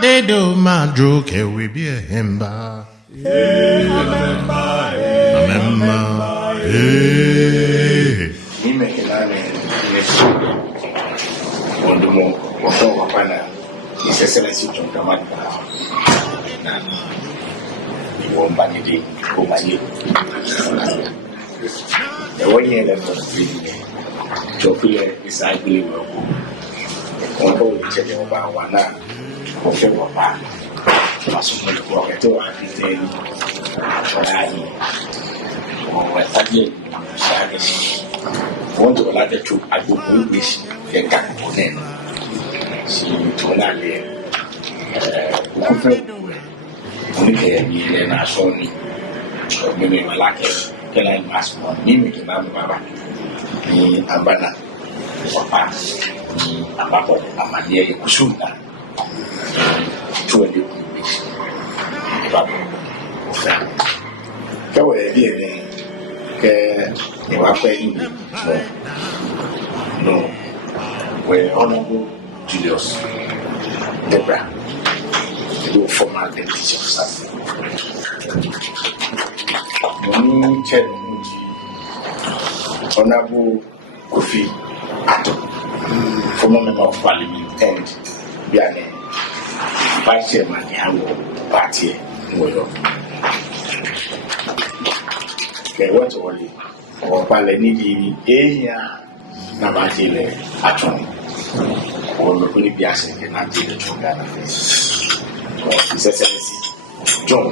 de do madro ke we be hemba. His Excellency John Dramani Mannye, Mannye. The 1 year left of the Jopile is I believe although we check about one of the Wapa, must not walk at all. I think want to allow the truth. I will wish the cat on them. She told her, okay, and I saw me. Maybe my lucky can I ask for me, making my Baba, me, Abana, Papa, me, Abapo, Mannye, Kusuna, to a new wish. Papa, go away, you are playing. No, we're honorable Julius Debra. Do formal teachers. Honorable Kofi Ato, former member of Parliament and Biane, Vice Chairman Mahama Party in New York. Okay, what's only or Palenidi, Namatile Aton, or Locally Biasing and Antile Chongana face. His Excellency John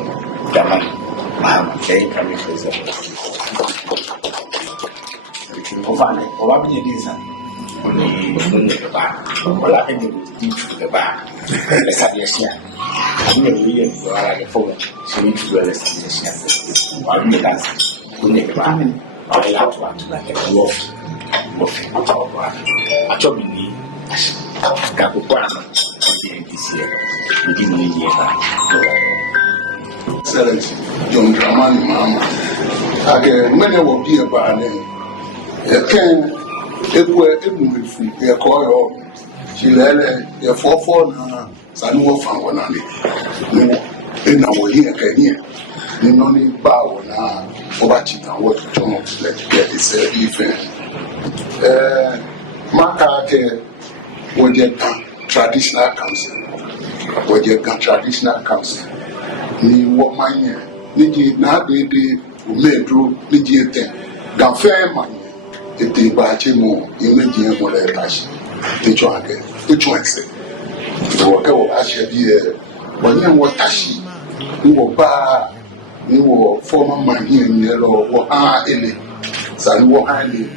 Dramani Mahama, coming president. Ovane, Ovabini Disa, only the bar, or laughing to the bar, the Sadiasia. I'm a million for a phone, she needs to do a Sadiasia. While we dance, we make a bar, or a loud one to like a wolf. I told me, Capuana, this year, we didn't need year. Excellency John Dramani Mahama. Again, many will be about it. You can, if we're able to call she let a 4-4 Sanua from one on it. In our here, can hear. You know, bow now, watching and what to let you get this defense. Makake, what you traditional council. What you traditional council. Ni what Mannye, Niji na baby, Umedru, Niji Gafe Mannye, the Bachimo, Imagine Moletash, the Joanke, the Joanse. The worker will actually be when you were Tashi, you were bar, you were former Mannye in yellow, or any, San Wahani,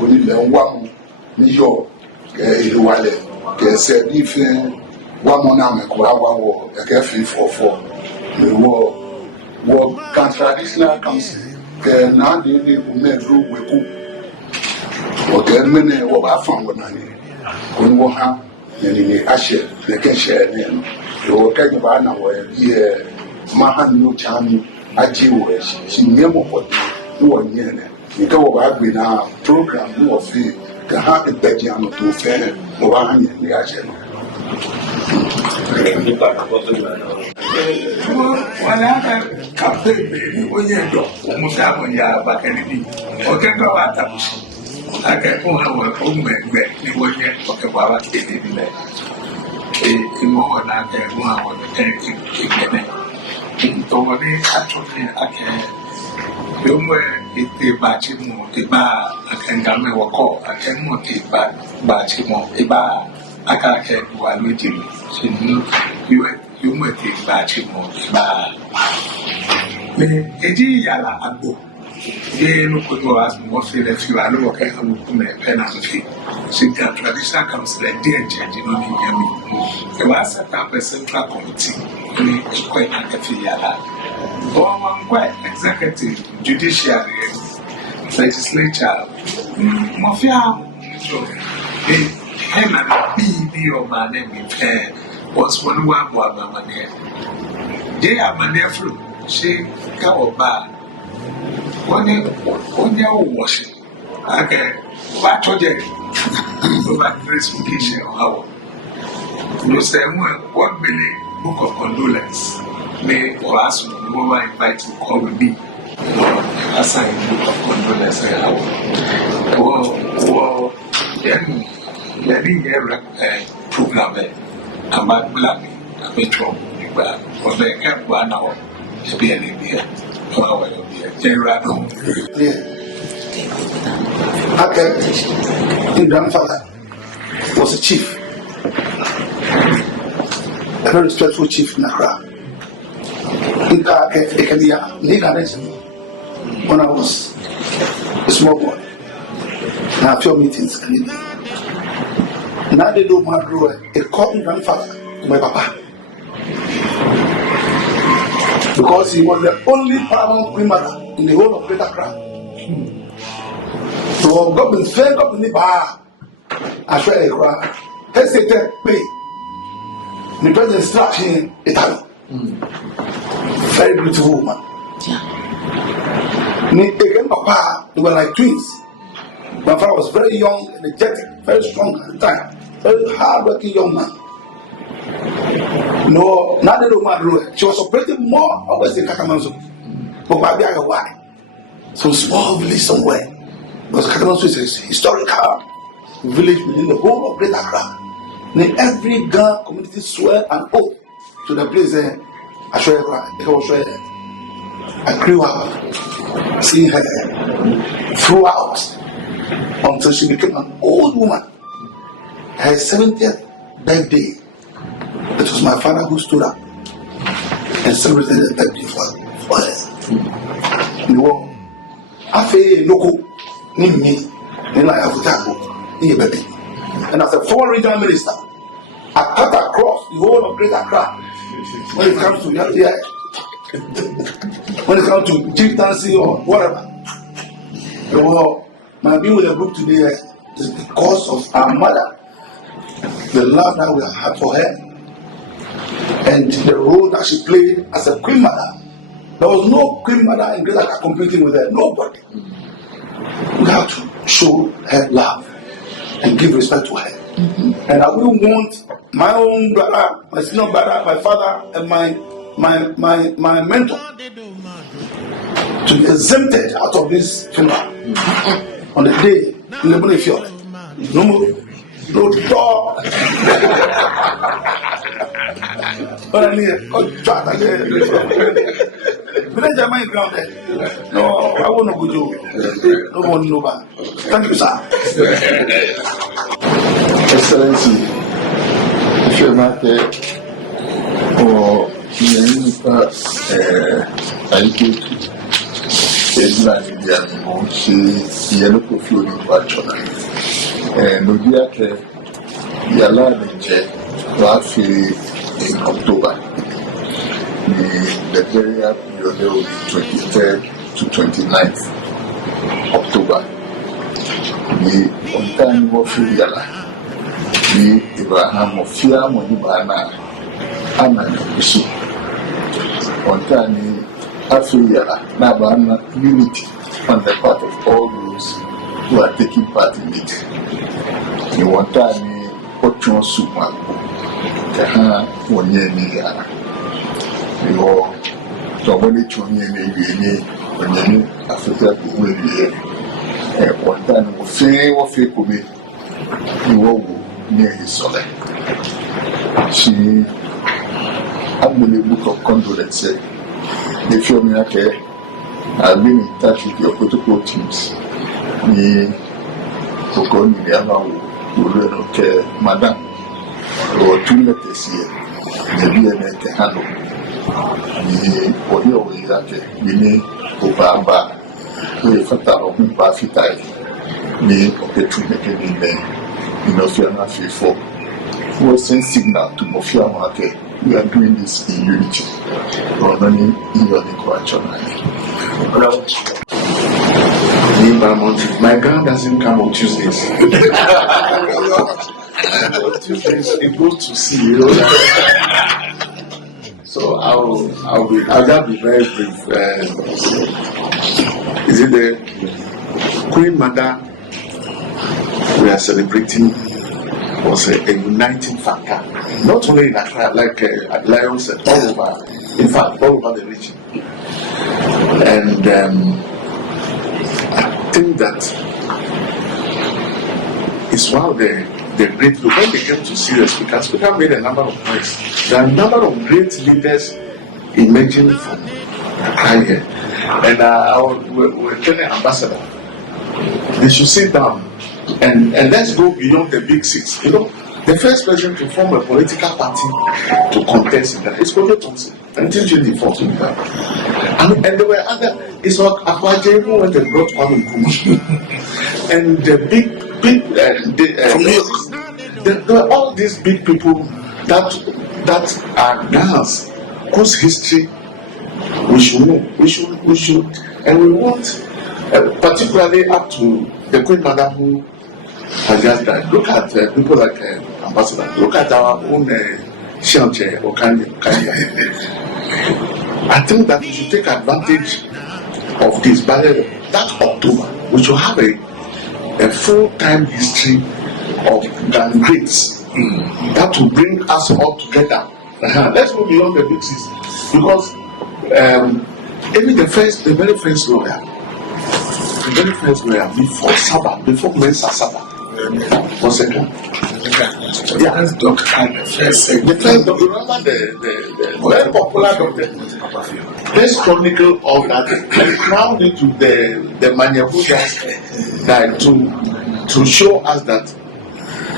only the one, New York, Iluale, can say different one more name, Kwawa, a cafe for. The war traditional council, now they made rule with who or get many of our family. When we have any ashes, they can share them. The worker of Anna were here, Mahan no charming, Ajiwas, she never put one year. You go back with our program, no of it, can have a Belgian to fair, no one in the Asian. When I have campaign, baby, when you go, almost have when you are back anything. Okay, go out of I can go our home and back. You will get talk about it in the more than I can go out of the tank in Tori. Actually, I can. You were it the Bachimo, the bar, I can come and walk off. I can motive Bachimo, the bar. I can't get one with you. You might take Bachimo, the bar. Eji yala ago. Ye no kuno as mo feel if you are no okay come penalty. Since traditional council and dear judge no ni yami. The was set up a central committee. Ni quite a yala. Oh, quite executive, judiciary, legislature. Mafia. Him and be your man and fair was one Mannye. They are Mannye flu. She go back. When you wash it, okay, what told you about classification? How you say, what believe book of condolence. May or ask you, whoever invite you, call with me. I sign book of condolence. Then program come back black. I bet you, but they can't go now. Be an idea. Okay. His grandfather was a chief, a very respectful chief in Accra. When I was a small boy, and I had few meetings, and now they do my grow a called grandfather to my papa. Because he was the only paramount queen mother in the whole of Greater Accra. So God been fed up in the bar. I swear a cry. Hesitate, pay. The president slapped him Italian. Very beautiful woman. Again, Papa, they were like twins. My father was very young, energetic, very strong at the time. Very hard-working young man. No, not the woman. She was operating more always in Kakamanzo. But why? Some small village somewhere. Because Kakamanzo is a historical village within the whole of Greater Accra. Every Ghana community swear an oath to the place there. I grew up seeing her throughout until she became an old woman. Her 70th birthday, it was my father who stood up and celebrated the birthday for her. You know, I feel local, me, and as a former regional minister, I cut across the whole of Greater Accra when it comes to when it comes to chieftaincy or whatever. Well, my being with the group today is because of our mother, the love that we have had for her, and the role that she played as a queen mother. There was no queen mother in Greater Accra competing with her. Nobody. We have to show her love and give respect to her. And I wouldn't want my own brother, my senior brother, my father, and my mentor to be exempted out of this funeral on the day in the morning field. No dog. But I need grounded. No, I won't know good. No one know bad. Thank you, sir. Excellency, if you're not there, or I think it's not India, she yellow coffee and Nodia, Yala in October. The period period 23rd to 29th October. The on time of Yala. The Abraham of Fia Monibana Anna Bisu. On time Africa Nabana unity on the part of all those who are taking part in it. In one time, Ochon Suma, Kaha, Wonye Niara. You are somebody Chonye, Wonye, Africa, and one time, of Fekumi, you are near his soul. She, I believe, book of condolence. If you're not there, I've been in touch with your protocol teams. Madam, or 2 letters here, maybe a handle. We need Obama, we fatal of Bafitai, me of the 2 letters in Ofiana 4. We send signal to Mofia Market. We are doing this in unity. Running in your equation. My ground doesn't come on Tuesdays. Tuesdays it goes to see you. So I'll just be very brief. Is it the Queen Mother we are celebrating was a uniting factor, not only in Accra, like Lion said, all over, in fact, all over the region. And I think that it's one of the great, when they came to see the speaker made a number of points. There are a number of great leaders emerging from Accra here. And we're telling ambassador, they should sit down and let's go beyond the big six. You know, the first person to form a political party to contest in that is Kojo Thompson, 1924. I mean, and there were other, it's not Akwaje who went and brought Kwame Nkrumah. And the big there were all these big people that are Ghana's, whose history we should know. We should, and we want, particularly up to the Queen Mother who has just died. Look at people like Ambassador. Look at our own Shanche or Kanye. I think that we should take advantage of this. By that October, we should have a full-time history of Ghana greats that will bring us all together. Let's go beyond the big six, because even the very first lawyer before Sabah, before Mensa Sabah, was a Ghana. Yeah, that's Dr. The first doctor, remember the very popular doctor. Let's chronicle all that and crown it to the Mannye who just died to show us that,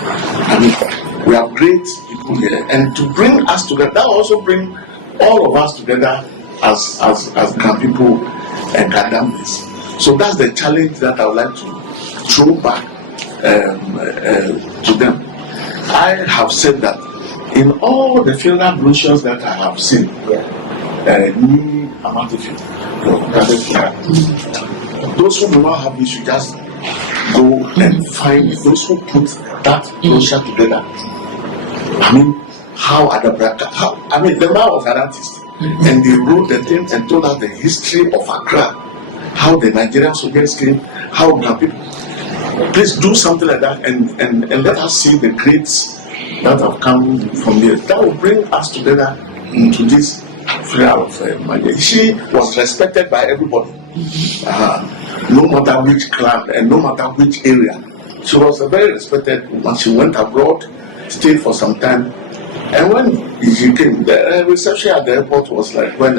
I mean, we have great people here, and to bring us together. That will also bring all of us together as Ghana people and Ghanaians. So that's the challenge that I would like to throw back to them. I have said that in all the funeral brochures that I have seen, new Amatifi, those who do not have this should just go and find those who put that brochure together. I mean, the man was an artist, and they wrote the things and told us the history of Accra, how the Nigerian soldiers came, how Ghana people. Please do something like that and let us see the greats that have come from there. That will bring us together into this funeral of Mannye. She was respected by everybody, no matter which clan and no matter which area. She was a very respected woman. She went abroad, stayed for some time, and when she came, the reception at the airport was like when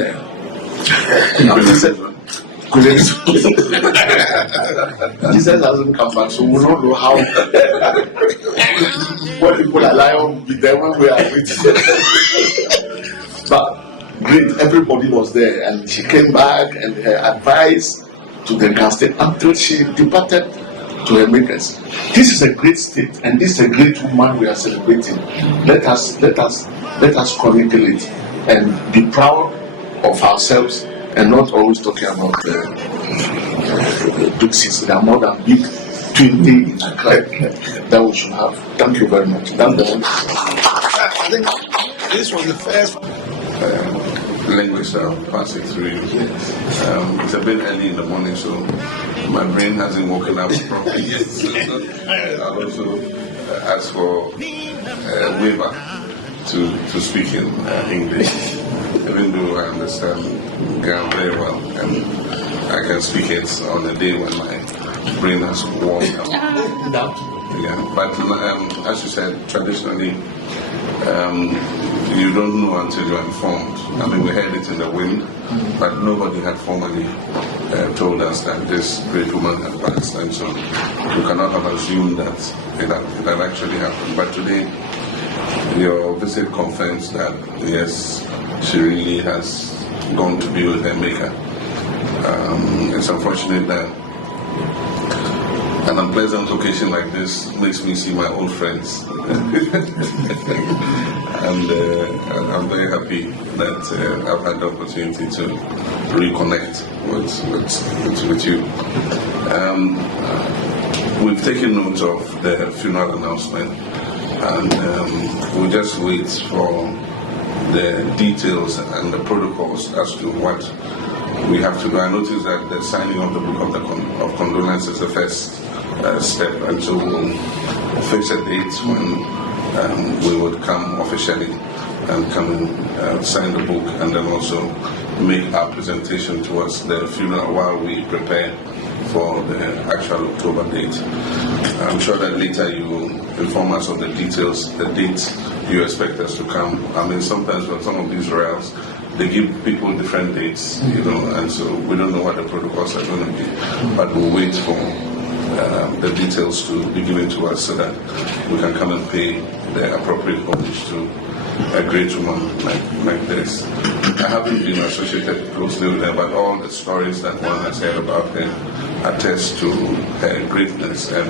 Jesus hasn't come back, so we don't know how what people are lying with them when we are waiting. But great, everybody was there, and she came back and her advice to the Ghana state until she departed to her makers. This is a great state, and this is a great woman we are celebrating. Let us chronicle it and be proud of ourselves, and not always talking about the big cities. There are more than big 20 in Accra that we should have. Thank you very much. I think this was the first language I'll pass it through. It's a bit early in the morning, so my brain hasn't woken up properly yet. I'll also ask for a waiver to speak in English, even though I understand Ghana very well, and I can speak it on a day when my brain has warmed up. Yeah, but as you said, traditionally, you don't know until you're informed. I mean, we heard it in the wind, but nobody had formally told us that this great woman had passed, and so we cannot have assumed that it had actually happened. But today, your visit confirms that, yes, she really has gone to be with her maker. It's unfortunate that an unpleasant occasion like this makes me see my old friends. And I'm very happy that I've had the opportunity to reconnect with you. We've taken note of the funeral announcement, and we'll just wait for the details and the protocols as to what we have to do. I noticed that the signing of the book of condolence is the first step, and so we'll fix a date when we would come officially and come and sign the book, and then also make our presentation towards the funeral while we prepare for the actual October date. I'm sure that later you will inform us of the details, the dates you expect us to come. I mean, sometimes when some of these royals, they give people different dates, and so we don't know what the protocols are going to be, but we'll wait for the details to be given to us so that we can come and pay the appropriate homage to a great woman like this. I haven't been associated closely with her, but all the stories that one has heard about her attest to her greatness, and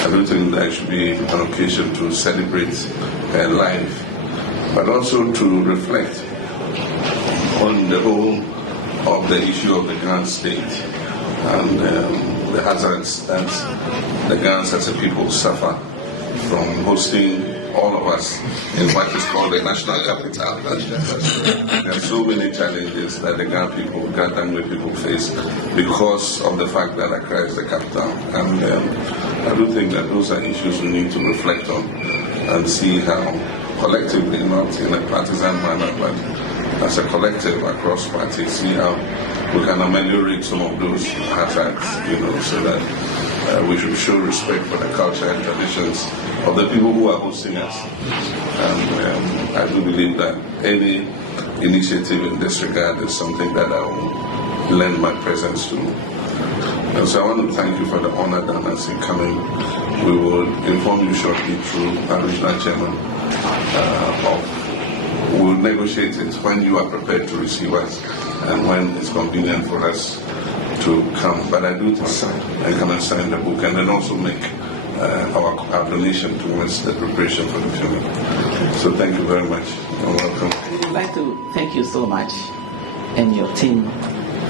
I don't think that should be an occasion to celebrate her life, but also to reflect on the whole of the issue of the Ghana state and the hazards that the Ghanaians as a people suffer from hosting all of us in what is called the national capital. There are so many challenges that the Ghana people face because of the fact that Accra is the capital. And I do think that those are issues we need to reflect on and see how collectively, not in a partisan manner, but as a collective across parties, see how we can ameliorate some of those hazards, so that we should show respect for the culture and traditions of the people who are hosting us. And I do believe that any initiative in this regard is something that I will lend my presence to. And so I want to thank you for the honor done us in coming. We will inform you shortly through our regional chairman we'll negotiate it when you are prepared to receive us and when it's convenient for us to come. But I do think and come and sign the book and then also make our donation towards the preparation for the funeral. So thank you very much and welcome. I'd like to thank you so much and your team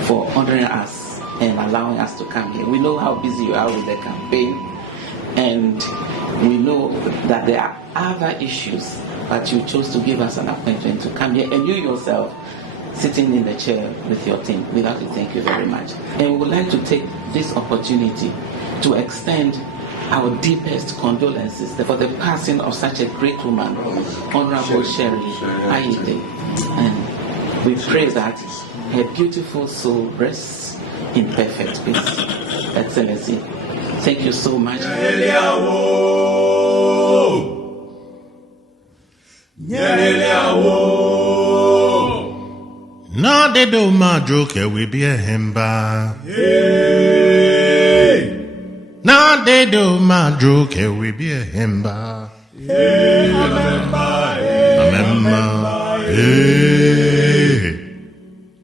for honoring us and allowing us to come here. We know how busy you are with the campaign, and we know that there are other issues, but you chose to give us an appointment to come here, and you yourself sitting in the chair with your team. We'd like to thank you very much. And we would like to take this opportunity to extend our deepest condolences for the passing of such a great woman, Honorable Sherry Ayide. And we pray that her beautiful soul rests in perfect peace. Excellency, thank you so much. Na de do ma joke we be a hemba. Na de do ma joke we be a hemba. Amemba.